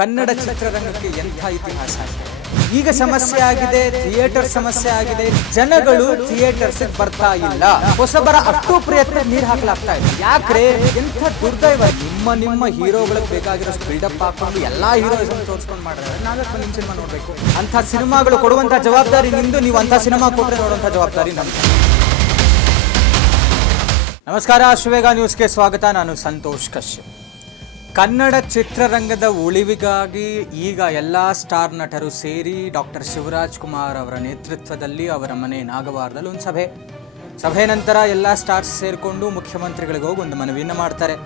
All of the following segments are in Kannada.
ಕನ್ನಡ ಚಿತ್ರರಂಗಕ್ಕೆ ಎಂಥ ಇತಿಹಾಸ ಇದೆ. ಈಗ ಸಮಸ್ಯೆ ಆಗಿದೆ, ಥಿಯೇಟರ್ ಸಮಸ್ಯೆ ಆಗಿದೆ, ಜನಗಳು ಥಿಯೇಟರ್ಸ್ ಬರ್ತಾ ಇಲ್ಲ. ಹೊಸಬರ ಅಷ್ಟು ಪ್ರಯತ್ನ ನೀರು ಹಾಕಲಾಗ್ತಾ ಇದೆ. ಯಾಕ್ರೆ ಎಂಥ ದುರ್ದೈವ. ನಿಮ್ಮ ಹೀರೋಗಳಿಗೆ ಬೇಕಾಗಿರೋಷ್ಟು ಬಿಲ್ಡಪ್ ಹಾಕೊಂಡು ಎಲ್ಲಾ ಹೀರೋಸ್ ತೋರಿಸ್ಕೊಂಡು ಮಾಡಿದ್ರೆ ನಾಲ್ಕು ನಿಮಿಷ ಸಿನಿಮಾ ನೋಡ್ಬೇಕು. ಅಂತ ಸಿನಿಮಾಗಳು ಕೊಡುವಂತ ಜವಾಬ್ದಾರಿ ನಿಮ್ದು. ನೀವು ಅಂತ ಸಿನಿಮಾ ಕೊಟ್ಟರೆ ನೋಡುವಂತ ಜವಾಬ್ದಾರಿ ನಮ್ದು. ನಮಸ್ಕಾರ, ಅಶ್ವೇಗ ನ್ಯೂಸ್ಗೆ ಸ್ವಾಗತ. ನಾನು ಸಂತೋಷ್ ಕಶ್ಯಪ್. ಕನ್ನಡ ಚಿತ್ರರಂಗದ ಉಳಿವಿಗಾಗಿ ಈಗ ಎಲ್ಲ ಸ್ಟಾರ್ ನಟರು ಸೇರಿ ಡಾಕ್ಟರ್ ಶಿವರಾಜ್ ಕುಮಾರ್ ಅವರ ನೇತೃತ್ವದಲ್ಲಿ ಅವರ ಮನೆ ನಾಗವಾರದಲ್ಲಿ ಒಂದು ಸಭೆ ನಂತರ ಎಲ್ಲ ಸ್ಟಾರ್ಸ್ ಸೇರಿಕೊಂಡು ಮುಖ್ಯಮಂತ್ರಿಗಳಿಗೆ ಹೋಗಿ ಒಂದು ಮನವಿಯನ್ನು ಮಾಡ್ತಾರೆ.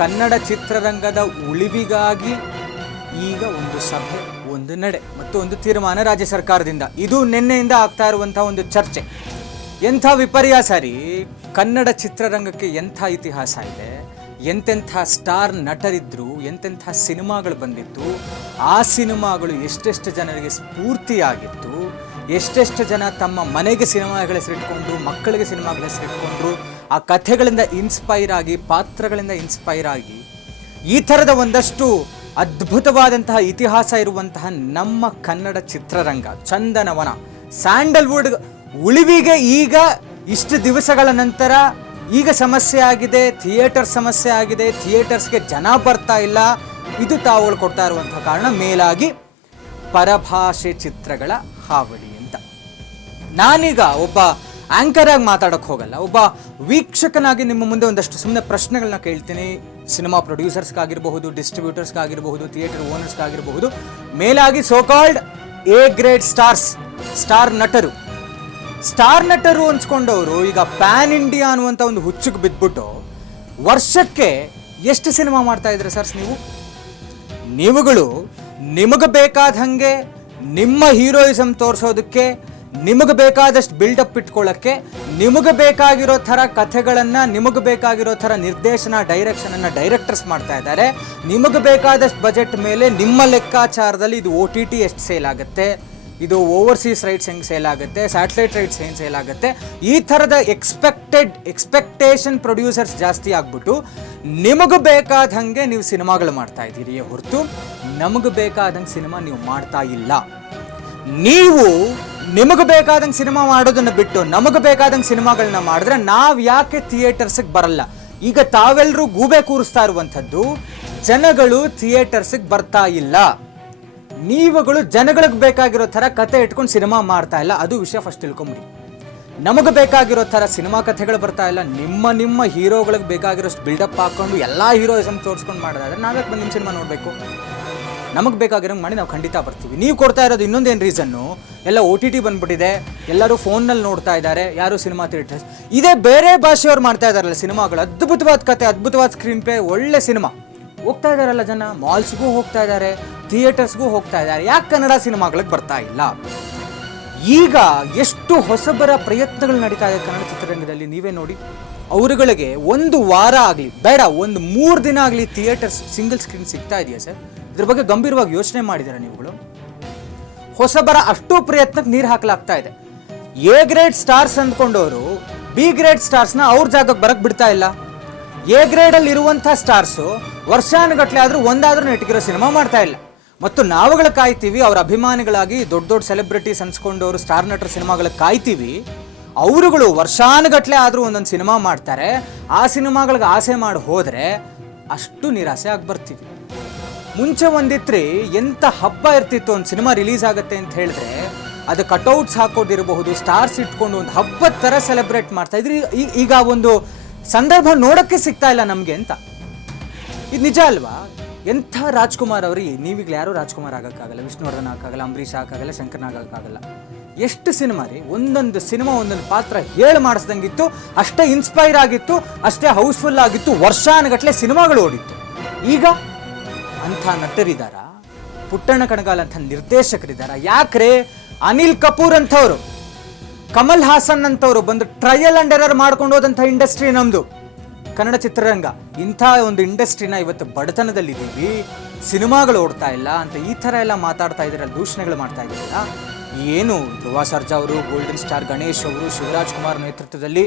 ಕನ್ನಡ ಚಿತ್ರರಂಗದ ಉಳಿವಿಗಾಗಿ ಈಗ ಒಂದು ಸಭೆ, ಒಂದು ನಡೆ ಮತ್ತು ಒಂದು ತೀರ್ಮಾನ ರಾಜ್ಯ ಸರ್ಕಾರದಿಂದ. ಇದು ನಿನ್ನೆಯಿಂದ ಆಗ್ತಾ ಇರುವಂಥ ಒಂದು ಚರ್ಚೆ. ಎಂಥ ವಿಪರ್ಯಾಸ ರೀ. ಕನ್ನಡ ಚಿತ್ರರಂಗಕ್ಕೆ ಎಂಥ ಇತಿಹಾಸ ಇದೆ, ಎಂತೆಂಥ ಸ್ಟಾರ್ ನಟರಿದ್ರು, ಎಂತೆಂಥ ಸಿನಿಮಾಗಳು ಬಂದಿತ್ತು, ಆ ಸಿನಿಮಾಗಳು ಎಷ್ಟೆಷ್ಟು ಜನರಿಗೆ ಸ್ಫೂರ್ತಿಯಾಗಿತ್ತು, ಎಷ್ಟೆಷ್ಟು ಜನ ತಮ್ಮ ಮನೆಗೆ ಸಿನಿಮಾಗಳ ಹೆಸರಿಟ್ಕೊಂಡು, ಮಕ್ಕಳಿಗೆ ಸಿನಿಮಾಗಳ ಹೆಸರಿಟ್ಕೊಂಡ್ರು, ಆ ಕಥೆಗಳಿಂದ ಇನ್ಸ್ಪೈರ್ ಆಗಿ, ಪಾತ್ರಗಳಿಂದ ಇನ್ಸ್ಪೈರ್ ಆಗಿ, ಈ ಥರದ ಒಂದಷ್ಟು ಅದ್ಭುತವಾದಂತಹ ಇತಿಹಾಸ ಇರುವಂತಹ ನಮ್ಮ ಕನ್ನಡ ಚಿತ್ರರಂಗ, ಚಂದನವನ, ಸ್ಯಾಂಡಲ್ವುಡ್ ಉಳಿವಿಗೆ ಈಗ ಇಷ್ಟು ದಿವಸಗಳ ನಂತರ ಈಗ ಸಮಸ್ಯೆ ಆಗಿದೆ. ಥಿಯೇಟರ್ ಸಮಸ್ಯೆ ಆಗಿದೆ, ಥಿಯೇಟರ್ಸ್ಗೆ ಜನ ಬರ್ತಾ ಇಲ್ಲ. ಇದು ತಾವುಗಳು ಕೊಡ್ತಾ ಇರುವಂತಹ ಕಾರಣ, ಮೇಲಾಗಿ ಪರಭಾಷೆ ಚಿತ್ರಗಳ ಹಾವಳಿ ಅಂತ. ನಾನೀಗ ಒಬ್ಬ ಆಂಕರ್ ಆಗಿ ಮಾತಾಡೋಕ್ಕೆ ಹೋಗಲ್ಲ, ಒಬ್ಬ ವೀಕ್ಷಕನಾಗಿ ನಿಮ್ಮ ಮುಂದೆ ಒಂದಷ್ಟು ಸುಮ್ಮನೆ ಪ್ರಶ್ನೆಗಳನ್ನ ಕೇಳ್ತೀನಿ. ಸಿನಿಮಾ ಪ್ರೊಡ್ಯೂಸರ್ಸ್ಗಾಗಿರಬಹುದು, ಡಿಸ್ಟ್ರಿಬ್ಯೂಟರ್ಸ್ಗಾಗಿರಬಹುದು, ಥಿಯೇಟರ್ ಓನರ್ಸ್ಗಾಗಿರಬಹುದು, ಮೇಲಾಗಿ ಸೋಕಾಲ್ಡ್ ಎ ಗ್ರೇಡ್ ಸ್ಟಾರ್ ನಟರು ಅನ್ಸ್ಕೊಂಡವರು ಈಗ ಪ್ಯಾನ್ ಇಂಡಿಯಾ ಅನ್ನುವಂಥ ಒಂದು ಹುಚ್ಚಿಗೆ ಬಿದ್ದುಬಿಟ್ಟು ವರ್ಷಕ್ಕೆ ಎಷ್ಟು ಸಿನಿಮಾ ಮಾಡ್ತಾ ಇದ್ರೆ ಸರ್ ನೀವುಗಳು? ನಿಮಗೆ ಬೇಕಾದಂಗೆ ನಿಮ್ಮ ಹೀರೋಯಿಸಮ್ ತೋರಿಸೋದಕ್ಕೆ, ನಿಮಗೆ ಬೇಕಾದಷ್ಟು ಬಿಲ್ಡಪ್ ಇಟ್ಕೊಳ್ಳೋಕ್ಕೆ, ನಿಮಗೆ ಬೇಕಾಗಿರೋ ಥರ ಕಥೆಗಳನ್ನು, ನಿಮಗೆ ಬೇಕಾಗಿರೋ ಥರ ನಿರ್ದೇಶನ, ಡೈರೆಕ್ಷನನ್ನು ಡೈರೆಕ್ಟರ್ಸ್ ಮಾಡ್ತಾ ಇದ್ದಾರೆ. ನಿಮಗೆ ಬೇಕಾದಷ್ಟು ಬಜೆಟ್ ಮೇಲೆ ನಿಮ್ಮ ಲೆಕ್ಕಾಚಾರದಲ್ಲಿ ಇದು OTT ಎಷ್ಟು ಸೇಲ್ ಆಗುತ್ತೆ, ಇದು ಓವರ್ಸೀಸ್ ರೈಟ್ಸ್ ಹೆಂಗೆ ಸೇಲ್ ಆಗುತ್ತೆ, ಸ್ಯಾಟಲೈಟ್ ರೈಟ್ಸ್ ಹೆಂಗೆ ಸೇಲ್ ಆಗುತ್ತೆ, ಈ ಥರದ ಎಕ್ಸ್ಪೆಕ್ಟೇಷನ್ ಪ್ರೊಡ್ಯೂಸರ್ಸ್ ಜಾಸ್ತಿ ಆಗ್ಬಿಟ್ಟು ನಿಮಗೆ ಬೇಕಾದಂಗೆ ನೀವು ಸಿನಿಮಾಗಳು ಮಾಡ್ತಾ ಇದ್ದೀರಿ ಹೊರತು ನಮಗೆ ಬೇಕಾದಂಗೆ ಸಿನಿಮಾ ನೀವು ಮಾಡ್ತಾ ಇಲ್ಲ. ನೀವು ನಿಮಗೆ ಬೇಕಾದಂಗೆ ಸಿನಿಮಾ ಮಾಡೋದನ್ನು ಬಿಟ್ಟು ನಮಗೆ ಬೇಕಾದಂಗೆ ಸಿನಿಮಾಗಳನ್ನ ಮಾಡಿದ್ರೆ ನಾವು ಯಾಕೆ ಥಿಯೇಟರ್ಸಿಗೆ ಬರಲ್ಲ? ಈಗ ತಾವೆಲ್ಲರೂ ಗೂಬೆ ಕೂರಿಸ್ತಾ ಇರುವಂಥದ್ದು, ಜನಗಳು ಥಿಯೇಟರ್ಸಿಗೆ ಬರ್ತಾ ಇಲ್ಲ. ನೀವುಗಳು ಜನಗಳಿಗೆ ಬೇಕಾಗಿರೋ ಥರ ಕತೆ ಇಟ್ಕೊಂಡು ಸಿನಿಮಾ ಮಾಡ್ತಾ ಇಲ್ಲ. ಅದು ವಿಷಯ ಫಸ್ಟ್ ತಿಳ್ಕೊಂಬಿಡಿ. ನಮಗೆ ಬೇಕಾಗಿರೋ ಥರ ಸಿನಿಮಾ ಕಥೆಗಳು ಬರ್ತಾ ಇಲ್ಲ. ನಿಮ್ಮ ಹೀರೋಗಳಿಗೆ ಬೇಕಾಗಿರೋಷ್ಟು ಬಿಲ್ಡಪ್ ಹಾಕ್ಕೊಂಡು ಎಲ್ಲ ಹೀರೋಯಿಸಮ್ ತೋರಿಸ್ಕೊಂಡು ಮಾಡೋದಾದ್ರೆ ನಾವ್ಯಾಕೆ ಬಂದು ನಿಮ್ಮ ಸಿನಿಮಾ ನೋಡಬೇಕು? ನಮಗೆ ಬೇಕಾಗಿರೋಂಗೆ ಮಾಡಿ ನಾವು ಖಂಡಿತ ಬರ್ತೀವಿ. ನೀವು ಕೊಡ್ತಾ ಇರೋದು ಇನ್ನೊಂದೇನು ರೀಸನ್ನು, ಎಲ್ಲ OTT ಬಂದ್ಬಿಟ್ಟಿದೆ, ಎಲ್ಲರೂ ಫೋನ್ನಲ್ಲಿ ನೋಡ್ತಾ ಇದ್ದಾರೆ, ಯಾರು ಸಿನಿಮಾ ಥಿಯೇಟರ್ಸ್. ಇದೇ ಬೇರೆ ಭಾಷೆಯವ್ರು ಮಾಡ್ತಾ ಇದ್ದಾರಲ್ಲ ಸಿನಿಮಾಗಳು, ಅದ್ಭುತವಾದ ಕತೆ, ಅದ್ಭುತವಾದ ಸ್ಕ್ರೀನ್ ಪ್ಲೇ, ಒಳ್ಳೆ ಸಿನಿಮಾ ಹೋಗ್ತಾ ಇದ್ದಾರಲ್ಲ ಜನ. ಮಾಲ್ಸ್ಗೂ ಹೋಗ್ತಾ ಇದ್ದಾರೆ, ಥಿಯೇಟರ್ಸ್ಗೂ ಹೋಗ್ತಾ ಇದ್ದಾರೆ. ಯಾಕೆ ಕನ್ನಡ ಸಿನಿಮಾಗಳಿಗೆ ಬರ್ತಾ ಇಲ್ಲ? ಈಗ ಎಷ್ಟು ಹೊಸಬರ ಪ್ರಯತ್ನಗಳು ನಡೀತಾ ಇದೆ ಕನ್ನಡ ಚಿತ್ರರಂಗದಲ್ಲಿ. ನೀವೇ ನೋಡಿ, ಅವರುಗಳಿಗೆ ಒಂದು ವಾರ ಆಗಲಿ ಬೇಡ, ಒಂದು 3 ದಿನ ಆಗಲಿ ಥಿಯೇಟರ್ಸ್ ಸಿಂಗಲ್ ಸ್ಕ್ರೀನ್ ಸಿಗ್ತಾ ಇದೆಯಾ ಸರ್? ಇದ್ರ ಬಗ್ಗೆ ಗಂಭೀರವಾಗಿ ಯೋಚನೆ ಮಾಡಿದ್ದಾರೆ ನೀವುಗಳು? ಹೊಸಬರ ಅಷ್ಟು ಪ್ರಯತ್ನಕ್ಕೆ ನೀರು ಹಾಕಲಾಗ್ತಾ ಇದೆ. ಎ ಗ್ರೇಡ್ ಸ್ಟಾರ್ಸ್ ಅಂದ್ಕೊಂಡವರು B ಗ್ರೇಡ್ ಸ್ಟಾರ್ಸ್ನ ಅವ್ರ ಜಾಗಕ್ಕೆ ಬರಕ್ಕೆ ಬಿಡ್ತಾ ಇಲ್ಲ. ಎ ಗ್ರೇಡಲ್ಲಿ ಇರುವಂಥ ಸ್ಟಾರ್ಸು ವರ್ಷಾನುಗಟ್ಟಲೆ ಆದರೂ ಒಂದಾದ್ರೂ ನೆಟ್ಗಿರೋ ಸಿನಿಮಾ ಮಾಡ್ತಾ ಇಲ್ಲ. ಮತ್ತು ನಾವುಗಳು ಕಾಯ್ತೀವಿ, ಅವ್ರ ಅಭಿಮಾನಿಗಳಾಗಿ ದೊಡ್ಡ ಸೆಲೆಬ್ರಿಟೀಸ್ ಅನ್ಸ್ಕೊಂಡವರು ಸ್ಟಾರ್ ನಟರ ಸಿನಿಮಾಗಳಿಗೆ ಕಾಯ್ತೀವಿ. ಅವರುಗಳು ವರ್ಷಾನುಗಟ್ಟಲೆ ಆದರೂ ಒಂದೊಂದು ಸಿನಿಮಾ ಮಾಡ್ತಾರೆ. ಆ ಸಿನಿಮಾಗಳಿಗೆ ಆಸೆ ಮಾಡಿ ಹೋದರೆ ಅಷ್ಟು ನಿರಾಸೆ ಆಗಿ ಬರ್ತೀವಿ. ಮುಂಚೆ ಒಂದಿತ್ರಿ ಎಂಥ ಹಬ್ಬ ಇರ್ತಿತ್ತು, ಒಂದು ಸಿನಿಮಾ ರಿಲೀಸ್ ಆಗುತ್ತೆ ಅಂತ ಹೇಳಿದ್ರೆ ಅದು ಕಟೌಟ್ಸ್ ಹಾಕೋದಿರಬಹುದು, ಸ್ಟಾರ್ಸ್ ಇಟ್ಕೊಂಡು ಒಂದು ಹಬ್ಬದ ಥರ ಸೆಲೆಬ್ರೇಟ್ ಮಾಡ್ತಾ ಇದ್ರಿ. ಈಗ ಒಂದು ಸಂದರ್ಭ ನೋಡೋಕ್ಕೆ ಸಿಗ್ತಾ ಇಲ್ಲ ನಮಗೆ ಅಂತ. ಇದು ನಿಜ ಅಲ್ವಾ? ಎಂಥ ರಾಜ್ಕುಮಾರ್ ಅವ್ರಿಗೆ, ನೀವೀಗಲೇ ಯಾರೂ ರಾಜ್ಕುಮಾರ್ ಆಗೋಕ್ಕಾಗಲ್ಲ, ವಿಷ್ಣುವರ್ಧನ್ ಆಗೋಕ್ಕಾಗಲ್ಲ, ಅಂಬರೀಷ್ ಆಗೋಕ್ಕಾಗಲ್ಲ, ಶಂಕರ್ನಾಗ್ ಆಗೋಕ್ಕಾಗಲ್ಲ. ಎಷ್ಟು ಸಿನಿಮಾ ರೀ, ಒಂದೊಂದು ಸಿನಿಮಾ ಒಂದೊಂದು ಪಾತ್ರ ಹೇಳಿ ಮಾಡಿಸ್ದಂಗಿತ್ತು, ಅಷ್ಟೇ ಇನ್ಸ್ಪೈರ್ ಆಗಿತ್ತು, ಅಷ್ಟೇ ಹೌಸ್ಫುಲ್ ಆಗಿತ್ತು, ವರ್ಷಾನುಗಟ್ಟಲೆ ಸಿನಿಮಾಗಳು ಓಡಿತ್ತು. ಈಗ ಅಂಥ ನಟರಿದ್ದಾರ, ಪುಟ್ಟಣ್ಣ ಕಣಗಾಲ್ ಅಂತ ನಿರ್ದೇಶಕರಿದ್ದಾರ. ಯಾಕ್ರೆ ಅನಿಲ್ ಕಪೂರ್ ಅಂಥವ್ರು, ಕಮಲ್ ಹಾಸನ್ ಅಂತವರು ಬಂದು ಟ್ರಯಲ್ ಅಂಡ್ ಎರರ್ ಮಾಡ್ಕೊಂಡು ಹೋದಂಥ ಇಂಡಸ್ಟ್ರಿ ನಮ್ಮದು ಕನ್ನಡ ಚಿತ್ರರಂಗ. ಇಂಥ ಒಂದು ಇಂಡಸ್ಟ್ರಿನ ಇವತ್ತು ಬಡತನದಲ್ಲಿದ್ದೀವಿ, ಸಿನಿಮಾಗಳು ಓಡ್ತಾ ಇಲ್ಲ ಅಂತ ಈ ಥರ ಎಲ್ಲ ಮಾತಾಡ್ತಾ ಇದ್ದೀರಲ್ಲ, ದೂಷಣೆಗಳು ಮಾಡ್ತಾ ಇದ್ದೀರಲ್ಲ. ಏನು ಧ್ರುವ ಸರ್ಜಾ ಅವರು, ಗೋಲ್ಡನ್ ಸ್ಟಾರ್ ಗಣೇಶ್ ಅವರು, ಶಿವರಾಜ್ ಕುಮಾರ್ ನೇತೃತ್ವದಲ್ಲಿ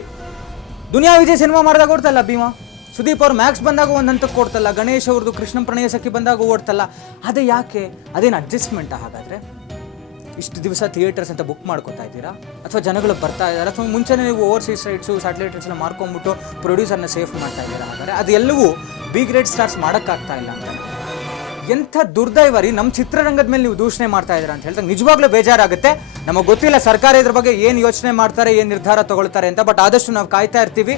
ದುನಿಯಾ ವಿಜಯ್ ಸಿನಿಮಾ ಮಾಡಿದಾಗ ಓಡ್ತಾ ಇಲ್ಲ ಭೀಮಾ. ಸುದೀಪ್ ಅವ್ರು ಮ್ಯಾಕ್ಸ್ ಬಂದಾಗ ಒಂದು ಹಂತಕ್ಕೆ ಕೊಡ್ತಲ್ಲ, ಗಣೇಶ್ ಅವ್ರದ್ದು ಕೃಷ್ಣ ಪ್ರಣಯ ಸಖಿ ಬಂದಾಗ ಓಡ್ತಲ್ಲ, ಅದೇ ಯಾಕೆ? ಅದೇನು ಅಡ್ಜಸ್ಟ್ಮೆಂಟ್ ಹಾಗಾದರೆ? ಇಷ್ಟು ದಿವಸ ಥಿಯೇಟರ್ಸ್ ಅಂತ ಬುಕ್ ಮಾಡ್ಕೋತಾ ಇದ್ದೀರಾ, ಅಥವಾ ಜನಗಳು ಬರ್ತಾ ಇದ್ದಾರೆ, ಅಥವಾ ಮುಂಚೆನೇ ನೀವು ಓವರ್ಸೀಸ್ ರೈಟ್ಸು ಸ್ಯಾಟಲೈಟ್ ರೈಟ್ಸ್ ಎಲ್ಲ ಮಾರ್ಕೊಂಡ್ಬಿಟ್ಟು ಪ್ರೊಡ್ಯೂಸರ್ನ ಸೇಫ್ ಮಾಡ್ತಾ ಇದ್ದೀರಾ? ಹಾಗಾದರೆ ಅದು ಎಲ್ಲವೂ ಬಿ ಗ್ರೇಡ್ ಸ್ಟಾರ್ಸ್ ಮಾಡೋಕ್ಕಾಗ್ತಾ ಇಲ್ಲ ಅಂತ. ಎಂಥ ದುರ್ದೈವ ರೀ, ನಮ್ಮ ಚಿತ್ರರಂಗದ ಮೇಲೆ ನೀವು ದೂಷಣೆ ಮಾಡ್ತಾ ಇದ್ದೀರಾ ಅಂತ ಹೇಳಿದಾಗ ನಿಜವಾಗ್ಲೂ ಬೇಜಾರಾಗುತ್ತೆ. ನಮಗೆ ಗೊತ್ತಿಲ್ಲ ಸರ್ಕಾರ ಇದ್ರ ಬಗ್ಗೆ ಏನು ಯೋಚನೆ ಮಾಡ್ತಾರೆ, ಏನು ನಿರ್ಧಾರ ತಗೊಳ್ತಾರೆ ಅಂತ. ಬಟ್ ಆದಷ್ಟು ನಾವು ಕಾಯ್ತಾ ಇರ್ತೀವಿ.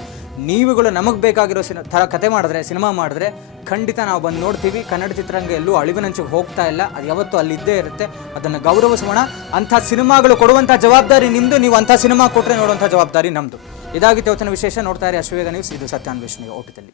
ನೀವುಗಳು ನಮಗೆ ಬೇಕಾಗಿರೋ ಥರ ಕತೆ ಮಾಡಿದ್ರೆ, ಸಿನಿಮಾ ಮಾಡಿದ್ರೆ ಖಂಡಿತ ನಾವು ಬಂದು ನೋಡ್ತೀವಿ. ಕನ್ನಡ ಚಿತ್ರರಂಗ ಎಲ್ಲೂ ಅಳಿವಿನಂಚಿಗೆ ಹೋಗ್ತಾ ಇಲ್ಲ, ಅದು ಯಾವತ್ತೂ ಅಲ್ಲಿದ್ದೇ ಇರುತ್ತೆ. ಅದನ್ನು ಗೌರವಿಸೋಣ. ಅಂಥ ಸಿನಿಮಾಗಳು ಕೊಡುವಂಥ ಜವಾಬ್ದಾರಿ ನಿಮ್ಮದು, ನೀವು ಅಂಥ ಸಿನಿಮಾ ಕೊಟ್ಟರೆ ನೋಡುವಂಥ ಜವಾಬ್ದಾರಿ ನಮ್ಮದು. ಇದಾಗಿತ್ತು ಇವತ್ತಿನ ವಿಶೇಷ. ನೋಡ್ತಾ ಇರಿ ಅಶ್ವವೇಗ ನ್ಯೂಸ್. ಇದು ಸತ್ಯಾನ್ವೇಷಣೆಯ ಓಟದಲ್ಲಿ.